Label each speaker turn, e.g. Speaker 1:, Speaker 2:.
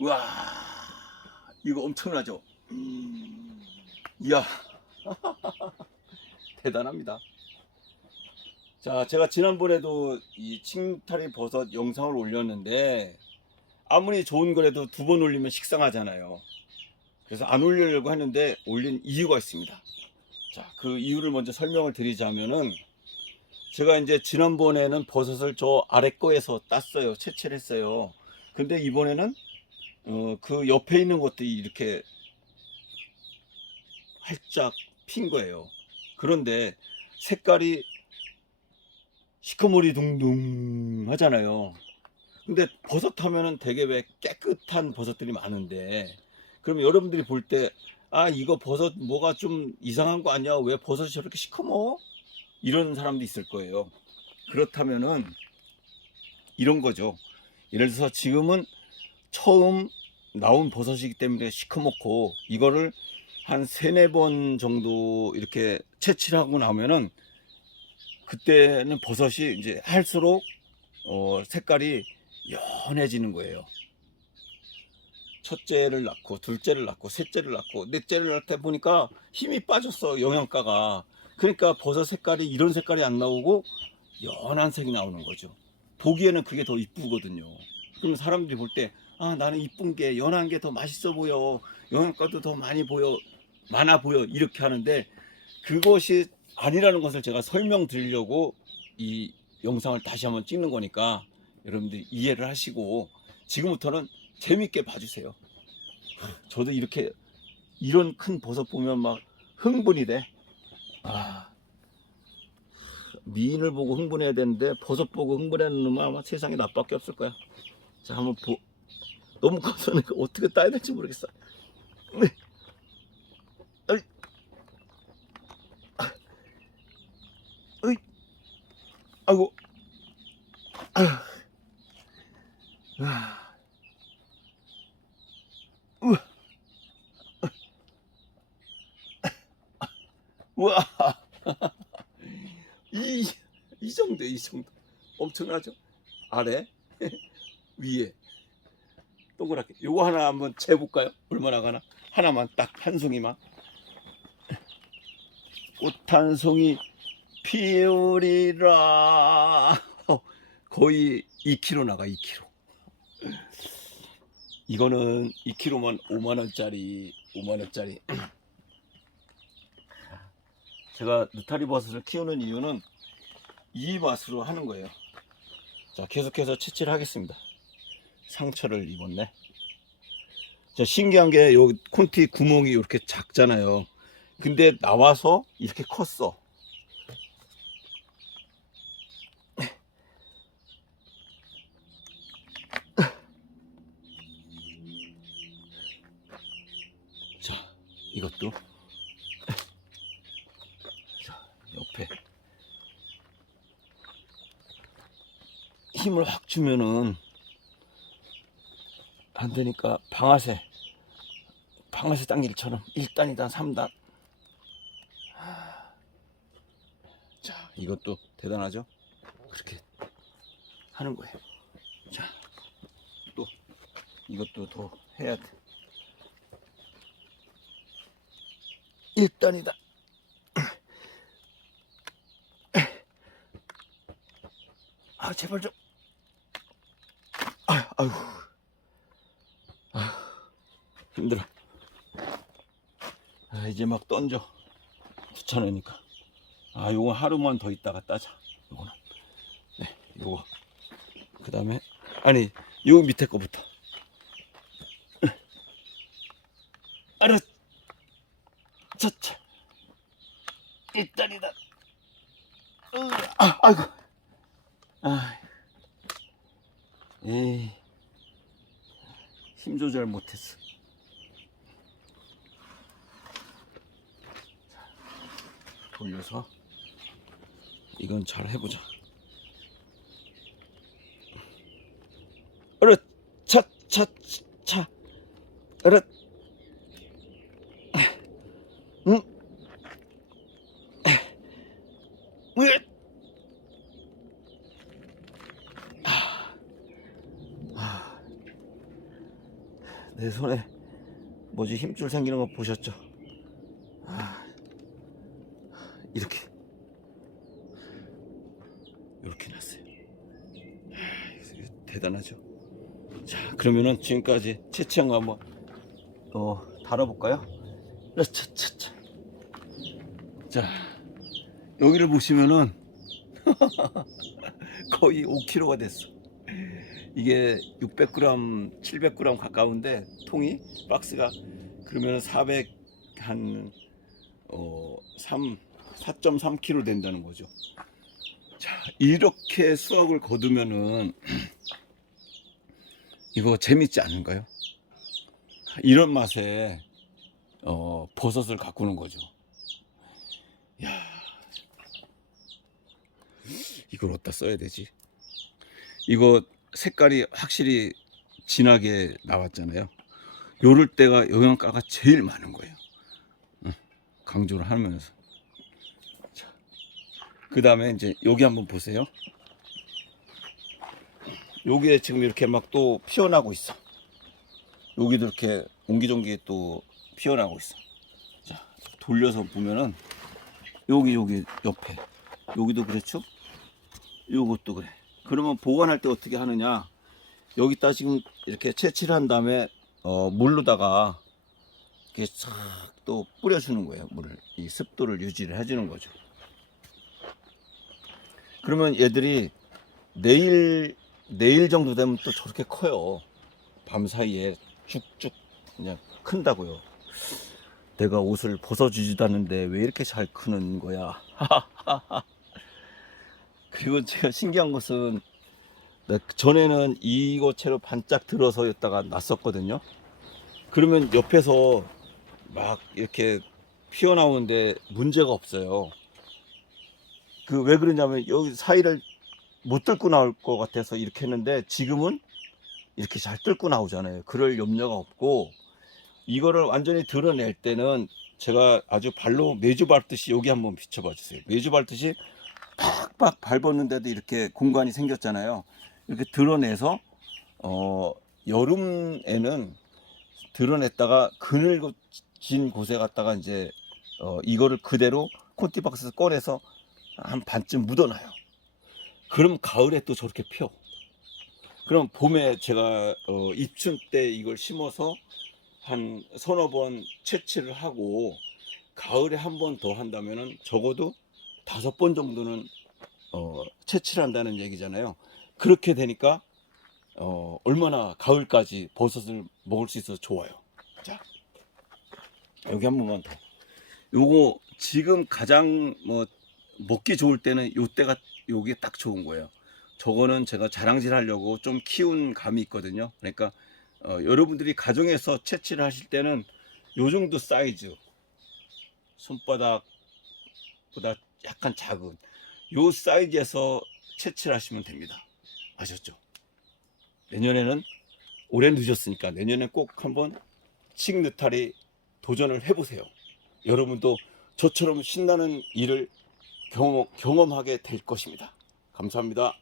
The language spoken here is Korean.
Speaker 1: 와 이거 엄청나죠? 이야 대단합니다. 자 제가 지난번에도 이 칭타리 버섯 영상을 올렸는데 아무리 좋은 거라도 두 번 올리면 식상하잖아요. 그래서 안 올리려고 했는데 올린 이유가 있습니다. 자, 그 이유를 먼저 설명을 드리자면은 제가 이제 지난번에는 버섯을 저 아래 거에서 땄어요. 채취를 했어요. 근데 이번에는 어, 그 옆에 있는 것들이 이렇게 활짝 핀 거예요. 그런데 색깔이 시커머리 둥둥 하잖아요. 근데 버섯 하면은 되게 왜 깨끗한 버섯들이 많은데 그럼 여러분들이 볼 때 아 이거 버섯 뭐가 좀 이상한 거 아니야 왜 버섯이 저렇게 시커머 이런 사람도 있을 거예요 그렇다면은 이런 거죠 예를 들어서 지금은 처음 나온 버섯이기 때문에 시커멓고 이거를 한 세네 번 정도 이렇게 채취를 하고 나면은 그때는 버섯이 이제 할수록 어 색깔이 연해지는 거예요. 첫째를 낳고 둘째를 낳고 셋째를 낳고 넷째를 낳다 보니까 힘이 빠졌어 영양가가. 그러니까 버섯 색깔이 이런 색깔이 안 나오고 연한 색이 나오는 거죠. 보기에는 그게 더 이쁘거든요. 그럼 사람들이 볼때 아 나는 이쁜 게 연한 게 더 맛있어 보여 영양가도 더 많이 보여 많아 보여 이렇게 하는데 그것이 아니라는 것을 제가 설명드리려고 이 영상을 다시 한번 찍는 거니까 여러분들이 이해를 하시고 지금부터는 재밌게 봐주세요. 저도 이렇게 이런 큰 버섯 보면 막 흥분이 돼. 아, 미인을 보고 흥분해야 되는데 버섯 보고 흥분하는 놈은 아마 세상에 나밖에 없을 거야. 자, 한번 보. 너무 커서 내가 어떻게 따야 될지 모르겠어. 네. 아이고. 아. 우와. 이, 이 정도, 이 정도. 엄청나죠? 아래, 위에. 동그랗게. 요거 하나 한번 재볼까요? 얼마나 가나? 하나만 딱 한 송이만. 꽃 한 송이 피우리라. 어, 거의 2kg 나가, 2kg. 이거는 2kg만 5만 원짜리, 5만 원짜리. 제가 느타리 버섯을 키우는 이유는 이 맛으로 하는 거예요. 자, 계속해서 채취를 하겠습니다. 상처를 입었네. 자, 신기한 게요 콘티 구멍이 이렇게 작잖아요. 근데 나와서 이렇게 컸어. 자, 이것도 자, 옆에 힘을 확 주면은 안 되니까 방아쇠 방아쇠 당길처럼 1단이단 3단. 자 이것도 대단하죠? 그렇게 하는 거예요. 자또 이것도 더 해야 돼. 1단이다. 아 제발 좀. 아, 아유 힘들어. 아, 이제 막 던져. 귀찮으니까. 아, 요거 하루만 더 있다가 따자. 요거는. 네, 요거. 그 다음에, 아니, 요 밑에 거부터. 아르! 차차. 일단이다. 아, 아이고. 아, 에이. 힘 조절 못했어. 돌려서 이건 잘 해보자. 어르 차차차. 어르 응? 으 내 손에 뭐지? 힘줄 생기는 거 보셨죠? 아, 이렇게 이렇게 났어요. 아, 대단하죠. 자, 그러면은 지금까지 채취한 거 한번 어? 차차차. 자, 여기를 보시면은 거의 5kg가 됐어. 이게 600g, 700g 가까운데 통이 박스가 그러면 400한 어, 3 4.3kg 된다는 거죠. 자, 이렇게 수확을 거두면은 이거 재밌지 않은가요? 이런 맛에 어, 버섯을 가꾸는 거죠. 야, 이걸 어디다 써야 되지? 이거 색깔이 확실히 진하게 나왔잖아요. 요럴 때가 영양가가 제일 많은 거예요. 응, 강조를 하면서. 그 다음에 이제 여기 한번 보세요. 여기에 지금 이렇게 막 또 피어나고 있어. 여기도 이렇게 옹기종기 또 피어나고 있어. 자, 돌려서 보면은 여기 여기 옆에 여기도 그렇죠? 요것도 그래. 그러면 보관할 때 어떻게 하느냐? 여기다 지금 이렇게 채취를 한 다음에 어, 물로다가 이렇게 싹 또 뿌려주는 거예요. 물을 이 습도를 유지를 해주는 거죠. 그러면 얘들이 내일 내일 정도 되면 또 저렇게 커요. 밤 사이에 쭉쭉 그냥 큰다고요. 내가 옷을 벗어주지도 않는데 왜 이렇게 잘 크는 거야? 그리고 제가 신기한 것은 나 전에는 이거 채로 반짝 들어서였다가 놨었거든요. 그러면 옆에서 막 이렇게 피어나오는데 문제가 없어요. 그 왜 그러냐면 여기 사이를 못 뚫고 나올 것 같아서 이렇게 했는데 지금은 이렇게 잘 뚫고 나오잖아요. 그럴 염려가 없고 이거를 완전히 드러낼 때는 제가 아주 발로 매주 밟듯이 여기 한번 비춰봐 주세요. 매주 밟듯이 팍팍 밟았는데도 이렇게 공간이 생겼잖아요. 이렇게 드러내서 어 여름에는 드러냈다가 그늘진 곳에 갔다가 이제 어 이거를 그대로 콘티박스에서 꺼내서 한 반쯤 묻어놔요. 그럼 가을에 또 저렇게 펴. 그럼 봄에 제가 어 입춘 때 이걸 심어서 한 서너 번 채취를 하고 가을에 한 번 더 한다면은 적어도 다섯 번 정도는 어, 채취를 한다는 얘기잖아요. 그렇게 되니까 어, 얼마나 가을까지 버섯을 먹을 수 있어서 좋아요. 자, 여기 한 번만 더. 요거 지금 가장 뭐 먹기 좋을 때는 요 때가 요게 딱 좋은 거예요. 저거는 제가 자랑질 하려고 좀 키운 감이 있거든요. 그러니까 어, 여러분들이 가정에서 채취를 하실 때는 요 정도 사이즈 손바닥보다 약간 작은 요 사이즈에서 채취를 하시면 됩니다. 아셨죠? 내년에는 올해 늦었으니까 내년에 꼭 한번 칡느타리 도전을 해보세요. 여러분도 저처럼 신나는 일을 경험하게 될 것입니다. 감사합니다.